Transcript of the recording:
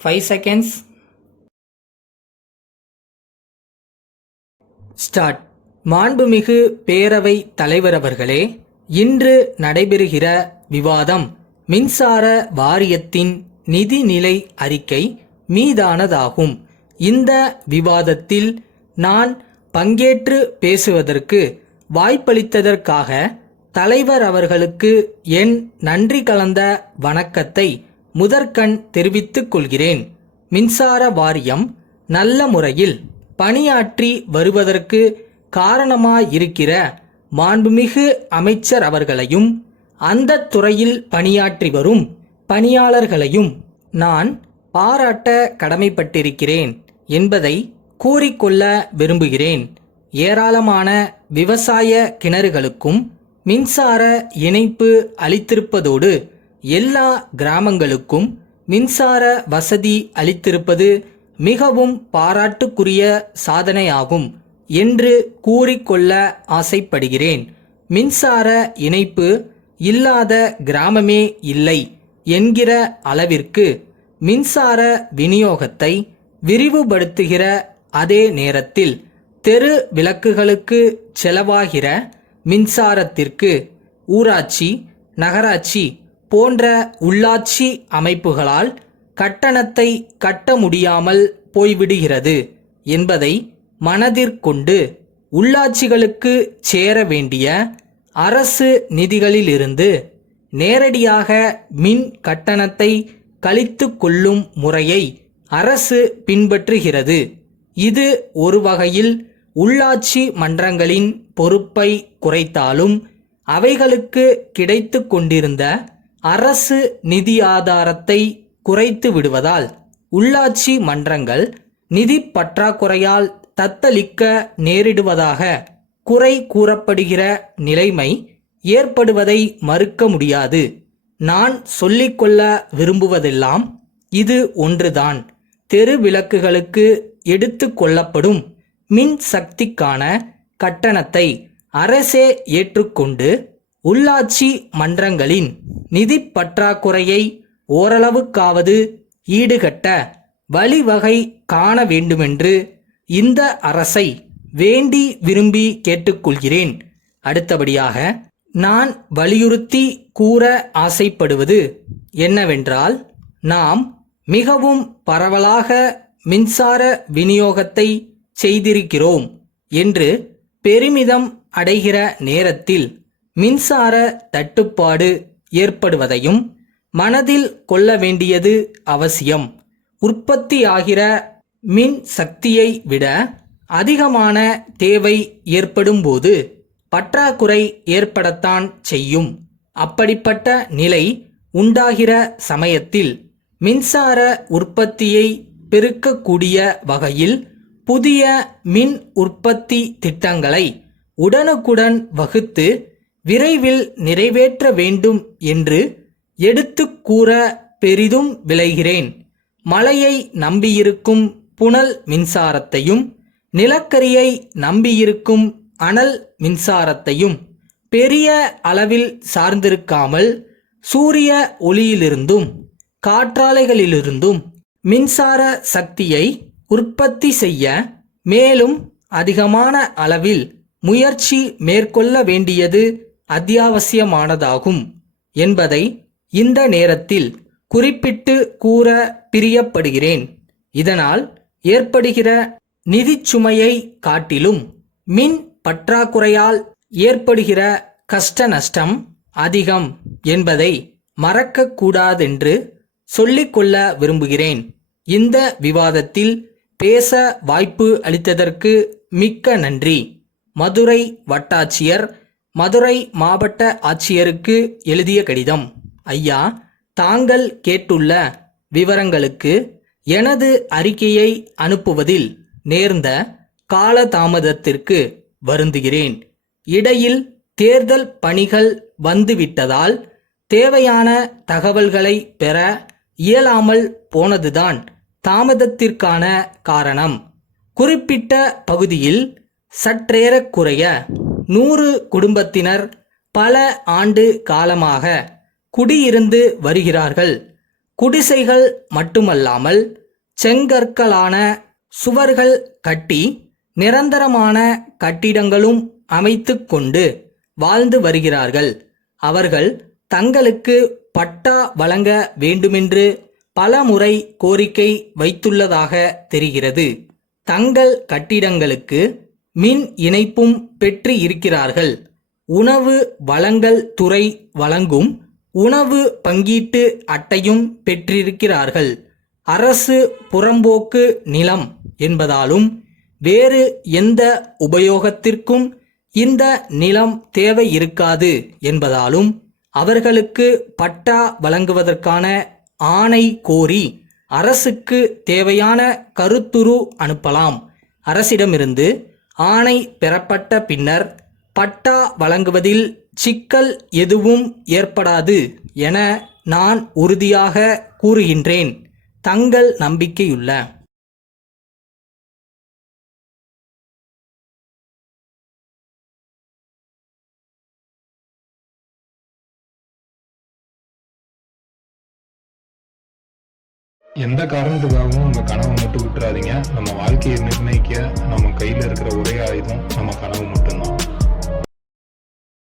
5 seconds. Start. மாண்புமிகு பேரவை தலைவர் அவர்களே, இன்று நடைபெறுகிற விவாதம் மின்சார வாரியத்தின் நிதிநிலை அறிக்கை மீதானதாகும். இந்த விவாதத்தில் நான் பங்கேற்று பேசுவதற்கு வாய்ப்பளித்ததற்காக தலைவர் அவர்களுக்கு என் நன்றி கலந்த வணக்கத்தை முதற்கண் தெரிவித்துக் கொள்கிறேன். மின்சார வாரியம் நல்ல முறையில் பணியாற்றி வருவதற்கு காரணமாயிருக்கிற மாண்புமிகு அமைச்சர் அவர்களையும் அந்த துறையில் பணியாற்றி வரும் பணியாளர்களையும் நான் பாராட்ட கடமைப்பட்டிருக்கிறேன் என்பதை கூறிக்கொள்ள விரும்புகிறேன். ஏராளமான விவசாய கிணறுகளுக்கும் மின்சார இணைப்பு அளித்திருப்பதோடு எல்லா கிராமங்களுக்கும் மின்சார வசதி அளித்திருப்பது மிகவும் பாராட்டுக்குரிய சாதனையாகும் என்று கூறிக்கொள்ள ஆசைப்படுகிறேன். மின்சார இணைப்பு இல்லாத கிராமமே இல்லை என்கிற அளவிற்கு மின்சார விநியோகத்தை விரிவுபடுத்துகிற அதே நேரத்தில் தெரு விளக்குகளுக்கு செலவாகிற மின்சாரத்திற்கு ஊராட்சி, நகராட்சி போன்ற உள்ளாட்சி அமைப்புகளால் கட்டணத்தை கட்ட முடியாமல் போய்விடுகிறது என்பதை மனதிற்கொண்டு உள்ளாட்சிகளுக்கு சேர வேண்டிய அரசு நிதிகளிலிருந்து நேரடியாக மின் கட்டணத்தை கழித்து கொள்ளும் முறையை அரசு பின்பற்றுகிறது. இது ஒரு வகையில் உள்ளாட்சி மன்றங்களின் பொறுப்பை குறைத்தாலும் அவைகளுக்கு கிடைத்து கொண்டிருந்த அரசு நிதி ஆதாரத்தை குறைத்து விடுவதால் உள்ளாட்சி மன்றங்கள் நிதி பற்றாக்குறையால் தத்தளிக்க நேரிடுவதாக குறை கூறப்படுகிற நிலைமை ஏற்படுவதை மறுக்க முடியாது. நான் சொல்லிக்கொள்ள விரும்புவதெல்லாம் இது ஒன்றுதான். தெரு விளக்குகளுக்கு எடுத்து கொள்ளப்படும் மின் சக்திக்கான கட்டணத்தை அரசே ஏற்றுக்கொண்டு உள்ளாட்சி மன்றங்களின் நிதி பற்றாக்குறையை ஓரளவுக்காவது ஈடுகட்ட வழிவகை காண வேண்டுமென்று இந்த அரசை வேண்டி விரும்பி கேட்டுக்கொள்கிறேன். அடுத்தபடியாக நான் வலியுறுத்தி கூற ஆசைப்படுவது என்னவென்றால், நாம் மிகவும் பரவலாக மின்சார விநியோகத்தை செய்திருக்கிறோம் என்று பெருமிதம் அடைகிற நேரத்தில் மின்சார தட்டுப்பாடு ஏற்படுவதையும் மனதில் கொள்ள வேண்டியது அவசியம். உற்பத்தியாகிற மின் சக்தியை விட அதிகமான தேவை ஏற்படும்போது பற்றாக்குறை ஏற்படத்தான் செய்யும். அப்படிப்பட்ட நிலை உண்டாகிற சமயத்தில் மின்சார உற்பத்தியை பெருக்கக்கூடிய வகையில் புதிய மின் உற்பத்தி திட்டங்களை உடனுக்குடன் வகுத்து விரைவில் நிறைவேற்ற வேண்டும் என்று எடுத்து கூற பெரிதும் விளைகிறேன். மழையை நம்பியிருக்கும் புனல் மின்சாரத்தையும் நிலக்கரியை நம்பியிருக்கும் அனல் மின்சாரத்தையும் பெரிய அளவில் சார்ந்திருக்காமல் சூரிய ஒளியிலிருந்தும் காற்றாலைகளிலிருந்தும் மின்சார சக்தியை உற்பத்தி செய்ய மேலும் அதிகமான அளவில் முயற்சி மேற்கொள்ள வேண்டியது அத்தியாவசியமானதாகும் என்பதை இந்த நேரத்தில் குறிப்பிட்டு கூற பிரியப்படுகிறேன். இதனால் ஏற்படுகிற நிதிச்சுமையை காட்டிலும் மின் பற்றாக்குறையால் ஏற்படுகிற கஷ்ட நஷ்டம் அதிகம் என்பதை மறக்கக்கூடாதென்று சொல்லிக்கொள்ள விரும்புகிறேன். இந்த விவாதத்தில் பேச வாய்ப்பு அளித்ததற்கு மிக்க நன்றி. மதுரை வட்டாட்சியர் மதுரை மாவட்ட ஆட்சியருக்கு எழுதிய கடிதம். ஐயா, தாங்கள் கேட்டுள்ள விவரங்களுக்கு எனது அறிக்கையை அனுப்புவதில் நேர்ந்த காலதாமதத்திற்கு வருந்துகிறேன். இடையில் தேர்தல் பணிகள் வந்துவிட்டதால் தேவையான தகவல்களை பெற இயலாமல் போனதுதான் தாமதத்திற்கான காரணம். குறிப்பிட்ட பகுதியில் சற்றேறக்குறைய 100 குடும்பத்தினர் பல ஆண்டு காலமாக குடியிருந்து வருகிறார்கள். குடிசைகள் மட்டுமல்லாமல் செங்கற்களான சுவர்கள் கட்டி நிரந்தரமான கட்டிடங்களும் அமைத்து கொண்டு வாழ்ந்து வருகிறார்கள். அவர்கள் தங்களுக்கு பட்டா வழங்க வேண்டுமென்று பல முறை கோரிக்கை வைத்துள்ளதாக தெரிகிறது. தங்கள் கட்டிடங்களுக்கு மின் இணைப்பும் பெற்று இருக்கிறார்கள். உணவு வழங்கல் துறை வழங்கும் உணவு பங்கீட்டு அட்டையும் பெற்றிருக்கிறார்கள். அரசு புறம்போக்கு நிலம் என்பதாலும் வேறு எந்த உபயோகத்திற்கும் இந்த நிலம் தேவை இருக்காது என்பதாலும் அவர்களுக்கு பட்டா வழங்குவதற்கான ஆணை கோரி அரசுக்கு தேவையான கருத்துரு அனுப்பலாம். அரசிடமிருந்து ஆணை பெறப்பட்ட பின்னர் பட்டா வழங்குவதில் சிக்கல் எதுவும் ஏற்படாது என நான் உறுதியாக கூறுகின்றேன். தங்கள் நம்பிக்கையுள்ள எந்த காரணத்துக்காகவும் உங்க கனவை மட்டும் விட்டுறாதீங்க. நம்ம வாழ்க்கையை நிர்ணயிக்க நம்ம கையில இருக்கிற ஒரே ஆயுதம் நம்ம கனவு மட்டும்தான்.